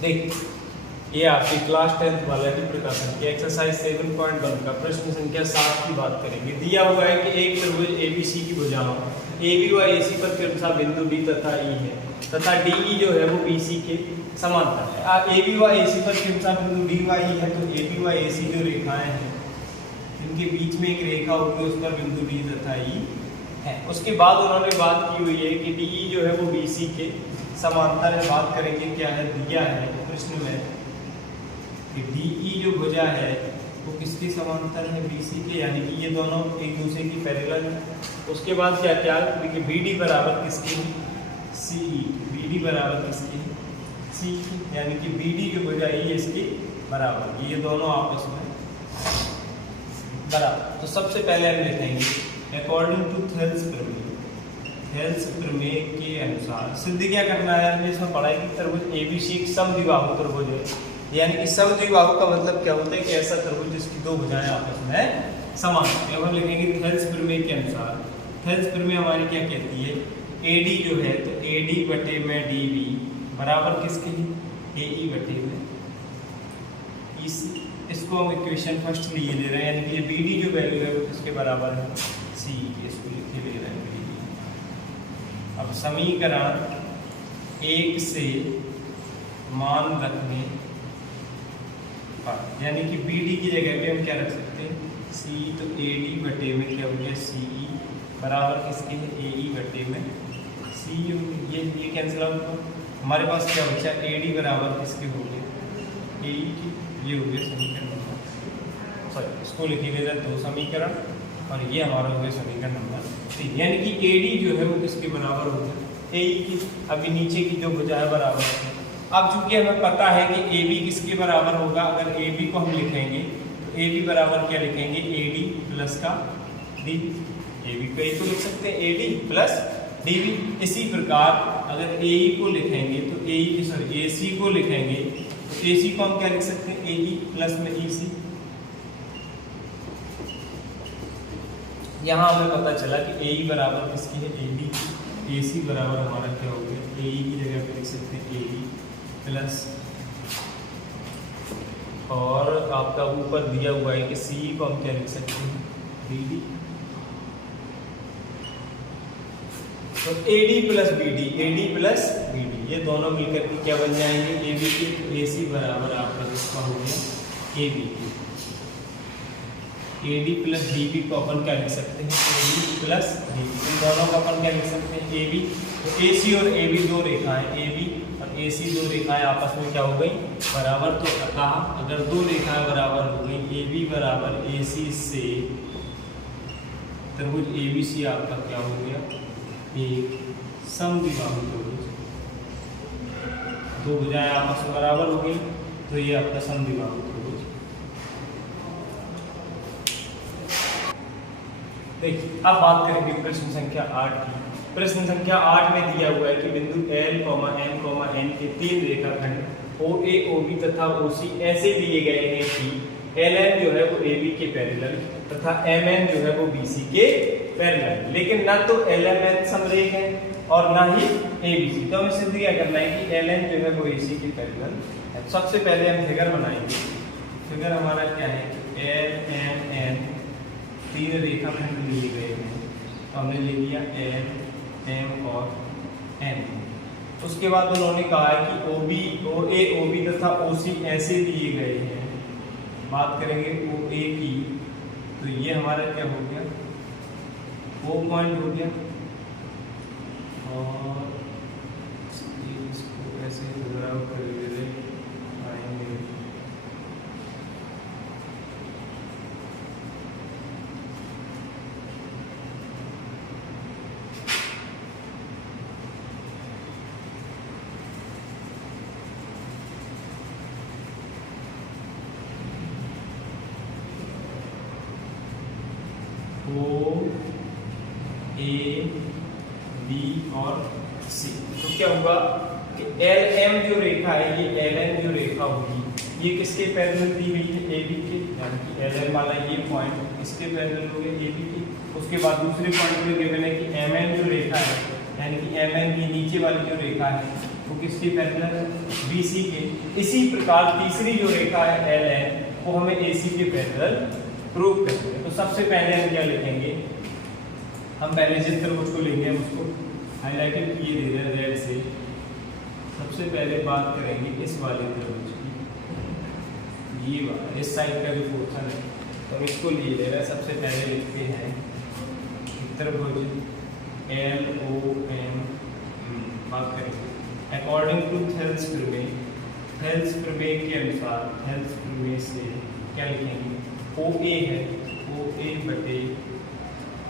देख, ये आपकी क्लास 10th वाला ही प्रकाशन की एक्सरसाइज 7.1 का प्रश्न संख्या 7 की बात करेंगे। दिया हुआ है कि एक त्रिभुज ABC की भुजाओं AB व AC पर क्रमशः बिंदु D तथा E है तथा DE जो है वो BC के समांतर है। AB व AC पर क्रमशः बिंदु D व E है, तो AB व AC जो रेखाएं हैं इनके बीच में एक रेखा होगी, उस पर बिंदु D तथा E है। उसके बाद उन्होंने बात की हुई है कि DE जो है वो BC के समांतर है। बात करेंगे क्या है, दिया है प्रश्न में कि DE जो भुजा है वो किसके समांतर है, BC के, यानी कि ये दोनों एक दूसरे की पैरेलल है। उसके बाद क्या क्या देखिए, BD बराबर किसकी है, CE, BD बराबर किसकी है, CE, यानी कि BD जो भुजा है ये इसके बराबर, ये दोनों आपस में बराबर। तो सबसे पहले हम लिखेंगे अकॉर्डिंग टू थेल्स प्रमेय के अनुसार सिद्ध क्या करना है, हमने इसमें पढ़ा है कि त्रिभुज ABC एक समद्विबाहु त्रिभुज है। यानी कि समद्विबाहु का मतलब क्या होता है कि ऐसा त्रिभुज जिसकी दो भुजाएं आपस में समान है। अब हम लिखेंगे थेल्स प्रमेय के अनुसार। थेल्स प्रमेय हमारी क्या कहती है, AD जो है तो AD बटे में DB बराबर किसके है, AE बटे में EC। इसको हम इक्वेशन फर्स्ट लिए ले रहे हैं, यानी कि ये BD जो वैल्यू है वो किसके बराबर है, CE, इसको लिख के ले रहे हैं BD। अब समीकरण 1 से मान रखने, यानी कि BD की जगह पे हम क्या रख सकते हैं, CE, तो AD बटे में क्या हो गया CE बराबर किसके है, AE बटे में CE। ये कैंसिल आउट हुआ, हमारे पास क्या बचा, AD बराबर किसके हो गया, AE की। ये हो गया समीकरण नंबर, सॉरी इसको लिख लेते हैं 2 समीकरण, और ये हमारा हो गया समीकरण नंबर 3। यानी कि AD जो है वो किसके बराबर हो गया, AE की। अभी नीचे की जो भुजा है बराबर है। अब चूंकि हमें पता है कि AB किसके बराबर होगा, अगर AB को हम लिखेंगे तो AB बराबर क्या लिखेंगे, AD प्लस का DB। AB को तो लिख सकते हैं AD प्लस DB। इसी प्रकार अगर AE को लिखेंगे तो AC को लिखेंगे तो AC को हम क्या लिख सकते हैं, AE प्लस में EC। यहाँ हमें पता चला कि AE बराबर किसकी है, AD, AC बराबर हमारा क्या हो गया, AE की जगह पे लिख सकते हैं AD प्लस, और आपका ऊपर दिया हुआ है कि CE को हम क्या लिख सकते हैं, BD। तो AD प्लस BD, ये दोनों मिलकर के क्या बन जाएंगे, AB की। AC बराबर आपका किसका हो गया, AB। AD प्लस DB को अपन क्या लिख सकते हैं, AD प्लस DB। इन दोनों को अपन क्या लिख सकते हैं, AB। तो AC और AB दो रेखाएं, AB और AC दो रेखाएं आपस में क्या हो गई, बराबर। तो अतः अगर दो रेखाएं बराबर हो गई, AB बराबर AC से त्रिभुज ABC आपका क्या हो गया, एक समद्विबाहु त्रिभुज। दो भुजाएं आपस में बराबर हो गई तो ये आपका समद्विबाहु त्रिभुज। देखिए अब बात करेंगे प्रश्न संख्या 8 की। प्रश्न संख्या 8 में दिया हुआ है कि बिंदु L, M, N के 3 रेखाखंड OA, OB तथा OC ऐसे दिए गए हैं कि LN जो है वो AB के पैरेलल तथा MN जो है वो BC के पैरेलल, लेकिन ना तो LMN समरेख है और ना ही ABC। तो हमें सिद्ध क्या करना है कि LN जो है वो AC के पैरेलल है। सबसे पहले हम फिगर बनाएंगे। फिगर हमारा क्या है, LMN 3 रेखाखंड लिए गए हैं, तो हमने ले लिया L, M और N। उसके बाद उन्होंने कहा है कि OA, OB तथा OC ऐसे दिए गए हैं। बात करेंगे OA की, तो ये हमारा क्या हो गया, O पॉइंट हो गया, और इसको ऐसे फिगर आउट कर देते आएंगे। O, A, B और C। तो क्या हुआ कि LM जो रेखा है, ये LN जो रेखा होगी, ये किसके पैरेलल दी गई है, AB के। यानी कि LM वाला ये पॉइंट इसके पैरेलल हो गया, AB के। उसके बाद दूसरे पॉइंट पे गिवन है कि MN जो रेखा है, यानी कि MN की नीचे वाली जो रेखा है वो किसके पैरेलल, BC के। इसी प्रकार तीसरी जो रेखा है LN वो हमें AC के पैरेलल प्रूव करनी है। तो सबसे पहले हम क्या लिखेंगे, हम पहले जिस त्रिभुज को लेंगे हम उसको हाईलाइटेड किए दे रहे हैं रेड से। सबसे पहले बात करेंगे इस वाले त्रिभुज की, ये वाला इस साइड का जो पोर्शन है तो हम इसको लिए ले रहे हैं। सबसे पहले लिखते हैं त्रिभुज LOM, बात करेंगे अकॉर्डिंग टू थेल्स प्रमेय। थेल्स प्रमेय के अनुसार, थेल्स प्रमेय से क्या लिखेंगे, OA है, OA बटे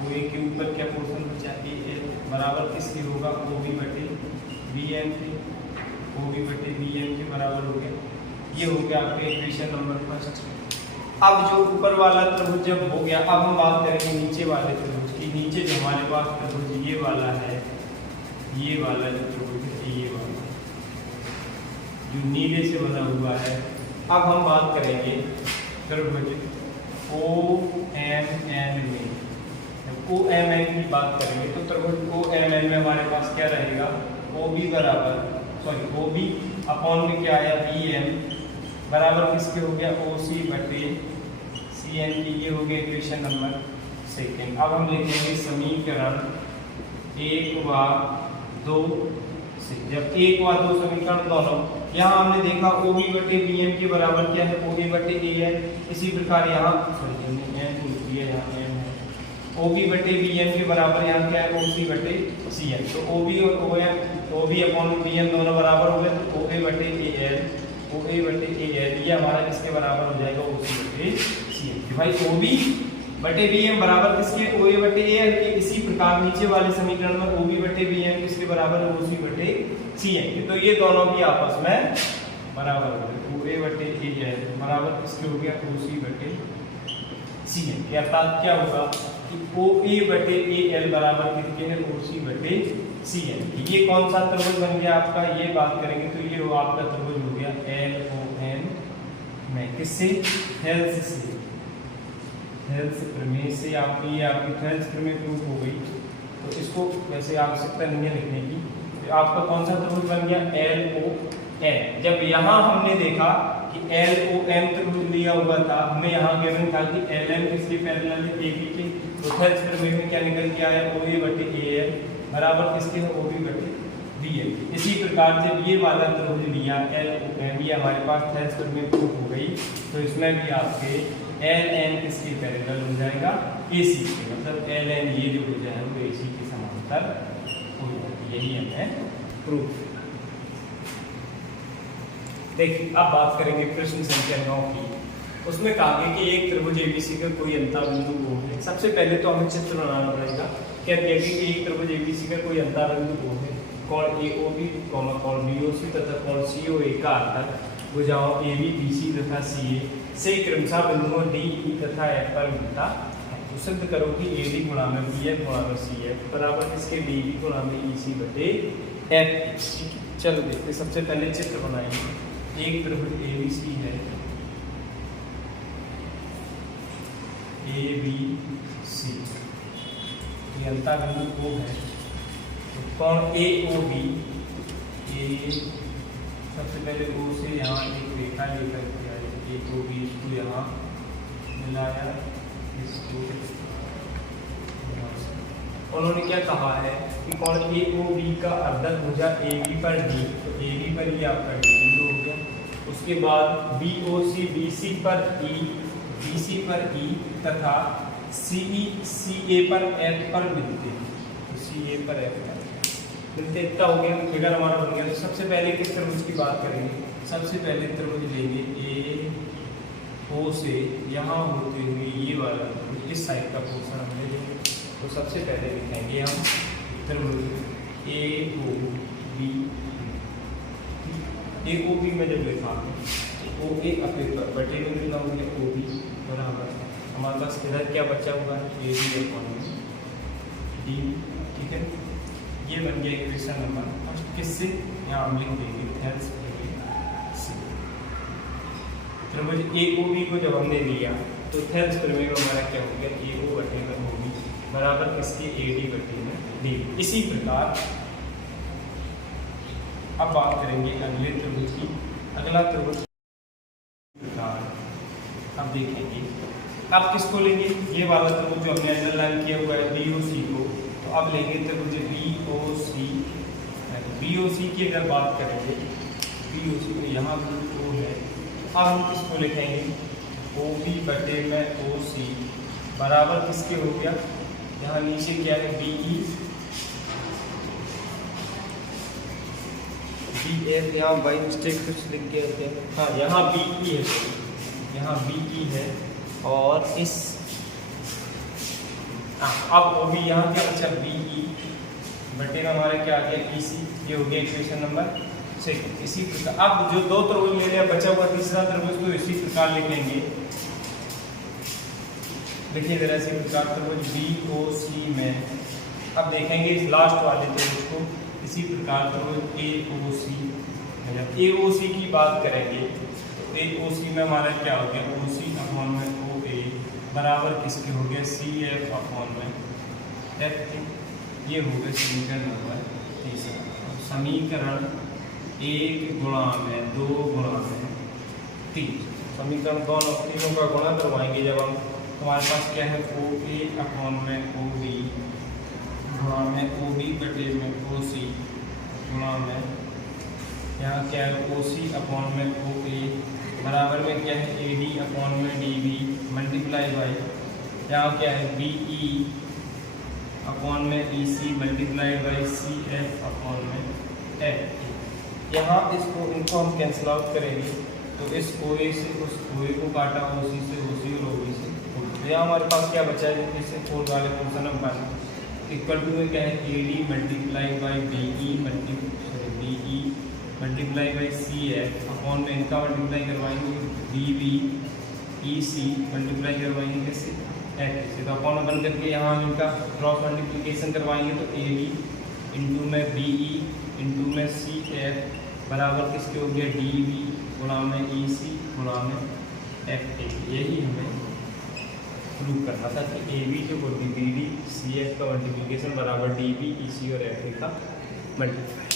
OA के ऊपर क्या पोर्शन बचा AL बराबर किसके होगा, OB बटे BM के, OB बटे BM के बराबर हो गया। ये हो गया आपका इक्वेशन नंबर फर्स्ट। अब जो ऊपर वाला त्रिभुज जब हो गया, अब हम बात करेंगे नीचे वाले त्रिभुज की। नीचे जो हमारे पास त्रिभुज ये वाला है, ये वाला जो त्रिभुज है ये वाला जो नीले से बना हुआ है। अब हम बात करेंगे त्रिभुज OMN में। OMN की बात करेंगे तो त्रिभुज OMN में हमारे पास क्या रहेगा, OB बराबर OB अपॉन में क्या आया BM बराबर किसके हो गया, OC बटे CN की। ये हो गया इक्वेशन नंबर सेकेंड। अब हम लिखेंगे समीकरण 1 व 2 से। जब 1 व 2 समीकरण दोनों, यहाँ हमने देखा OB बटे BM के बराबर क्या है, OA बटे AN। इसी प्रकार यहाँ OB बटे BM के बराबर यहाँ क्या है, OC बटे CN। तो OB और OB अपॉन BM दोनों बराबर हो गए तो OA बटे AN ये हमारा किसके बराबर हो जाएगा, OC बटे CN। भाई OB बटे BM बराबर किसके, OA बटे AN के। इसी प्रकार नीचे वाले समीकरण में OB बटे BM किसके बराबर है, OC बटे CN के। तो ये दोनों भी आपस में बराबर हो गए, OA बटे AN बराबर किसके हो गया, OC बटे CN के। अर्थात क्या होगा कि OA बटे AL बराबर किसके है, OC बटे CN। ये कौन सा त्रिभुज बन गया आपका, ये बात करेंगे तो ये हो आपका त्रिभुज हो गया LON में। किससे, थेल्स से, थेल्स प्रमेय से। आपकी ये आपकी थेल्स प्रमेय प्रूफ हो गई। तो इसको वैसे आवश्यकता नहीं है लिखने की। तो आपका कौन सा त्रिभुज बन गया, LON। जब यहाँ हमने देखा कि LOM त्रिभुज लिया हुआ था, हमें यहाँ गिवन था कि LM किसके पैरेलल है, AB के। तो थेल्स प्रमेय में क्या निकल के आया, OA बटे AL बराबर किसके है, OB बटे BM। इसी प्रकार जब ये वाला त्रिभुज लिया LOM, ये हमारे पास थेल्स प्रमेय प्रूफ हो गई। तो इसमें भी आपके LN किसके पैरेलल हो जाएगा, AC के। मतलब LN ये जो भुजा है वो AC के समांतर हो जाएगी। यही हमें प्रूफ। देखिए अब बात करेंगे प्रश्न संख्या 9 की। उसमें कहा गया कि एक त्रिभुज ABC का कोई अंतःबिंदु O है। सबसे पहले तो हमें चित्र बनाना पड़ेगा। क्या कहते हैं कि एक त्रिभुज ABC का कोई अंतःबिंदु O है, कॉल AOB, कॉल BOC तथा कॉल COA का अंतः भुजाओं AB, BC तथा CA से क्रमशः बिंदुओं D, E तथा F पर मिलता है। तो सिद्ध करो कि AD गुणा में BF गुणा में CF बराबर इसके DB गुणा में EC बटे F। चलो देखते, सबसे पहले चित्र बनाएंगे। एक त्रिभुज ABC है, ABC, ये अंतःबिंदु O है। तो कौन AOB, सबसे पहले O से यहाँ एक रेखा लेकर के आए, AOB इसको यहाँ मिलाया, इसको उन्होंने क्या कहा है कि कौन AOB का अर्धक भुजा AB पर D। तो AB पर ये आपका D बिंदु हो गया। उसके बाद BOC BC पर E, BC पर E तथा CE CA पर F पर मिलते हैं। तो CA पर F पर मिलते, इतना हो गया, फिगर हमारा बन गया। तो सबसे पहले किस त्रिभुज की बात करेंगे, सबसे पहले त्रिभुज लेंगे AO से यहाँ होते हुए ये वाला इस साइड का पोर्शन हम ले लेंगे। तो सबसे पहले लिखेंगे हम त्रिभुज AOB में जब लिखा तो OA अपने बटे में लिखा हो गया OB बराबर हमारे पास इधर क्या बचा हुआ है, AB अपॉन D। ठीक है, ये बन गया इक्वेशन नंबर फर्स्ट। किससे, यहाँ हम लिख देंगे थेल्स प्रमेय से। त्रिभुज AOB को जब हमने लिया तो थेल्स प्रमेय में हमारा क्या हो गया, AO बटे में OB बराबर किसके, AD बटे में D। इसी प्रकार अब बात करेंगे अगले त्रिभुज की। अगला त्रिभुज अब देखेंगे, अब किसको लेंगे, ये वाला त्रिभुज जो हमने अंडरलाइन किया हुआ है BOC को, तो अब लेंगे त्रिभुज BOC। BOC की अगर बात करेंगे, BOC में यहाँ O है, अब हम किसको लिखेंगे, OB बटे में OC बराबर किसके हो गया, यहाँ नीचे क्या है BE, BF, यहाँ बाई मिस्टेक कुछ लिख के होते हैं, हाँ यहाँ BE है, यहाँ BE है, और इस अब OB यहाँ क्या बचा BE बटे में हमारा क्या आ गया EC, ये हो गया इक्वेशन नंबर 6। इसी प्रकार अब जो दो त्रिभुज ले लिया, बचा हुआ तीसरा त्रिभुज को इसी प्रकार लिखेंगे, देखिए जरा इसी प्रकार त्रिभुज BOC में अब देखेंगे इस लास्ट वाले त्रिभुज को इसी प्रकार त्रिभुज AOC की बात करेंगे, तो AOC में हमारा क्या हो गया, OC अपॉन में OA बराबर किसके हो गया, CF अपॉन में FA। ये हो गया समीकरण नंबर तीसरा। समीकरण 1 गुणा में 2 गुणा में 3, समीकरण दोनों तीनों का गुणा करवाएंगे जब हम, हमारे पास क्या है OA अपॉन में OB गुणा में OB बटे में OC गुणा में यहाँ क्या है OC अपॉन में OA बराबर में क्या है AD अपॉन में DB मल्टीप्लाई बाई यहाँ क्या है BE अपॉन में EC multiply by CF upon में F। यहाँ इनको हम कैंसिल आउट करेंगे, तो इस OA से उस OA को काटा, OC से OC और OB से, तो यहाँ हमारे पास क्या बचा है, इससे 4 वाले फंक्शन हम पाएंगे इक्वल टू में क्या है AD multiply by BE multiply by CF upon में इनका मल्टीप्लाई करवाएंगे BB EC मल्टीप्लाई करवाएंगे कैसे F से, तो अपॉन में बन करके यहाँ हम इनका क्रॉस मल्टीप्लिकेशन करवाएंगे, तो AD इंटू में BE इंटू में CF बराबर किसके हो गया DB गुणा में EC गुणा में FA। यही हमें प्रूव करना था कि AB जो होती BD CF का मल्टीप्लिकेशन बराबर DB EC और FA का मल्टीप्लाई।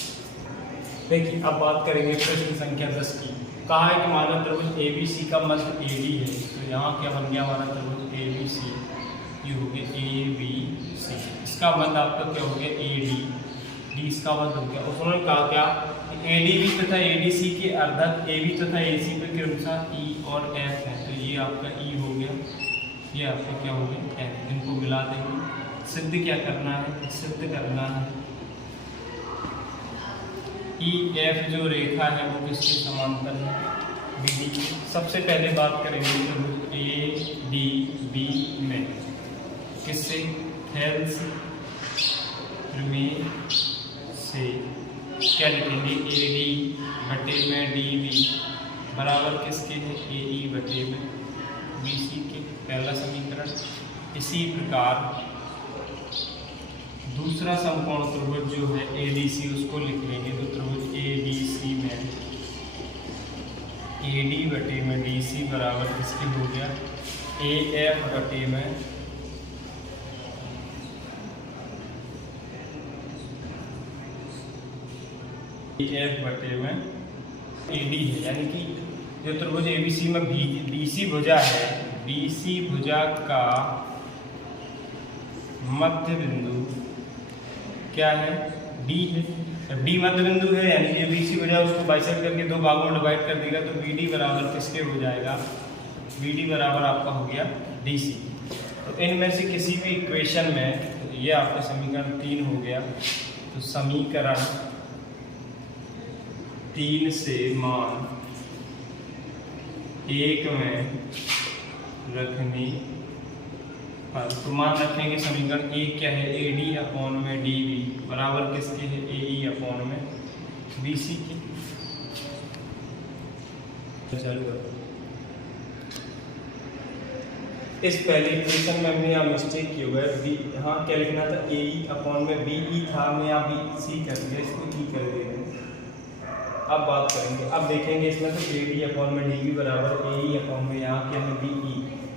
देखिए अब बात करेंगे प्रश्न संख्या 10 की। कहा है कि माना त्रिभुज ABC का मध्य AD है, तो यहाँ क्या बन गया हमारा त्रिभुज ABC, ये हो गया ABC, इसका मध्य आपका क्या हो गया AD, D इसका मध्य हो गया। उन्होंने कहा क्या ADB तथा ADC के अर्धक AB तथा AC पे क्रमशः E और F है, तो ये आपका E हो गया, ये आपका क्या हो गया F। इनको मिला देंगे, सिद्ध क्या करना है, सिद्ध करना है EF जो रेखा है वो किसके समांतर है, BD। सबसे पहले बात करेंगे ADB में किससे, थेल्स प्रमेय से क्या लिखेंगे, AD बटे में DB बराबर किसके है, AE बटे में BC के, पहला समीकरण। इसी प्रकार दूसरा समकोण त्रिभुज जो है ADC उसको लिख लेंगे, तो त्रिभुज ADC में AD बटे में DC बराबर किसके हो गया, AF बटे में AF बटे में AD है, यानी कि जो त्रिभुज ABC में BC भुजा है, BC भुजा का मध्य बिंदु क्या है, D है। जब D मध्य बिंदु है यानी कि BC भुजा उसको बाइसेक्ट करके दो भागों में डिवाइड कर देगा, तो BD बराबर किसके हो जाएगा, BD बराबर आपका हो गया DC। तो इनमें से किसी भी इक्वेशन में, तो ये आपका समीकरण 3 हो गया, तो समीकरण 3 से मान 1 में रखने पर, तो मान रखेंगे समीकरण 1 क्या है, AD अपॉन में DB बराबर किसके है, AE अपॉन में BC की। चालू है इस पहले इक्वेशन में हमने यहाँ मिस्टेक किया हुआ है, यहाँ क्या लिखना था, AE अपॉन में BE था, हमने यहाँ BC कर दिया, इसको E कर दे रहे हैं। अब बात करेंगे, अब देखेंगे इसमें तो AD अपॉन में DB बराबर AE अपॉन में यहाँ क्या है BE,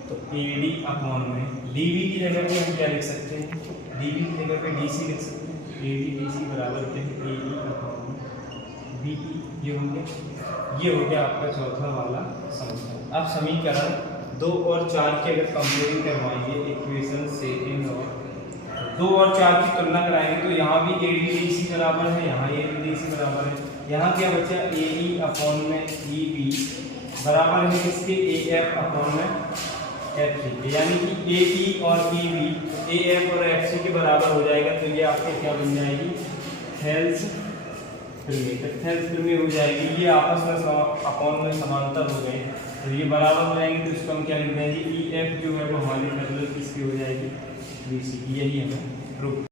तो AD अपॉन में DB की जगह पे हम क्या लिख सकते हैं, DB की जगह पे DC लिख सकते हैं, AD DC बराबर क्या है AE अपॉन में बी ई, ये हो गया आपका चौथा वाला समीकरण। अब समीकरण 2 और 4 की अगर कंपेयरिंग करवाएंगे, इक्वेशन सेकंड और 2 और 4 की तुलना कराएंगे तो यहाँ भी ए बी डी सी बराबर है, यहाँ ए बी डी सी बराबर है। यहाँ क्या बचा, ए ई अपॉन में ई बी बराबर है किसके, ए एफ अपॉन में एफ सी, यानी कि ए पी और ई बी ए एफ और एफ सी के बराबर हो जाएगा। तो ये आपको क्या बन जाएगी, हेल्स प्रमेय हो जाएगी। ये आपस में अपॉन में समांतर हो गए, तो ये बराबर हो जाएंगे। तो इसको हम क्या लिख देंगे, ई एफ जो है वो हमारी मतलब किसकी हो जाएगी, बी सी की। यही हमें प्रूव